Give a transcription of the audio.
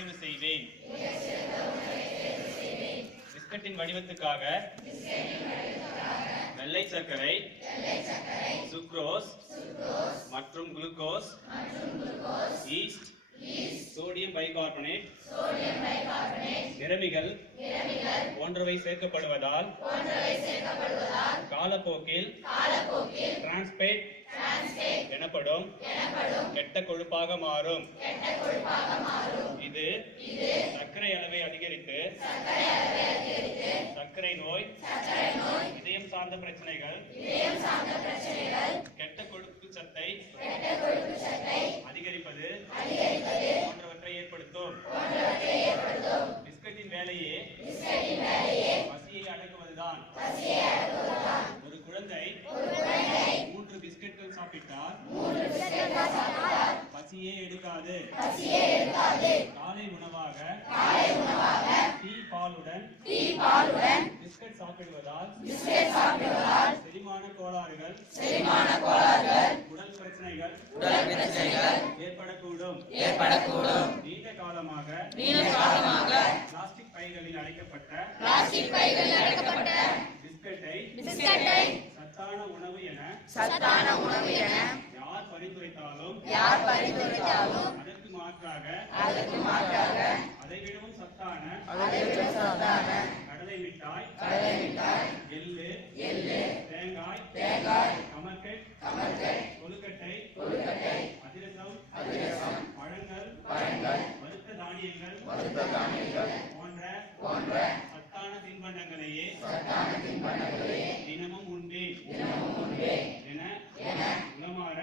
தேர்வு செய்வேன். பிஸ்கட்டின் வடிவத்துக்காக வெள்ளை சர்க்கரை, சுக்ரோஸ் மற்றும் குளுக்கோஸ், ஈஸ்ட், சோடியம் பைகார்பனேட், நிறமிகள் போன்றவை சேர்க்கப்படுவதால் காலப்போக்கில் டிரான்ஸ்பேட் எனப்படும் கெட்ட கொழுப்பாக மாறும். இது சர்க்கரை அளவை அதிகரித்து சர்க்கரை நோய், இதயம் சார்ந்த பிரச்சனைகள், கெட்ட கொழுப்பு சத்தை அதிகரிப்பது போன்றவற்றை ஏற்படுத்தும். பிஸ்கட்டின் வேலையே பசியை அடக்குவதுதான். ஒரு குழந்தை 3 பிஸ்கட்கள் சாப்பிட்டால் பசியே எடுக்காது. காலை உணவாக டீ பாலுடன் பிஸ்கட் சாப்பிடுவதால் செரிமான கோளாறுகள், உடல் பிரச்சனைகள் ஏற்படக்கூடும். நீண்ட காலமாக பிளாஸ்டிக் பைகளில் அடைக்கப்பட்ட பிஸ்கட்டை சத்தான உணவு என யார் பரிந்துரைத்தாலும் அதற்கு மாற்றாக அதைவிடவும் சத்தான கடலை மிட்டாய், எள்ளு, தேங்காய், கமர்கட், கொழுக்கட்டை, அதிரசம், பழங்கள், வறுத்த தானியங்கள் போன்ற சத்தான தின்பண்டங்களையே தினமும் உண்டேன் என உளமாற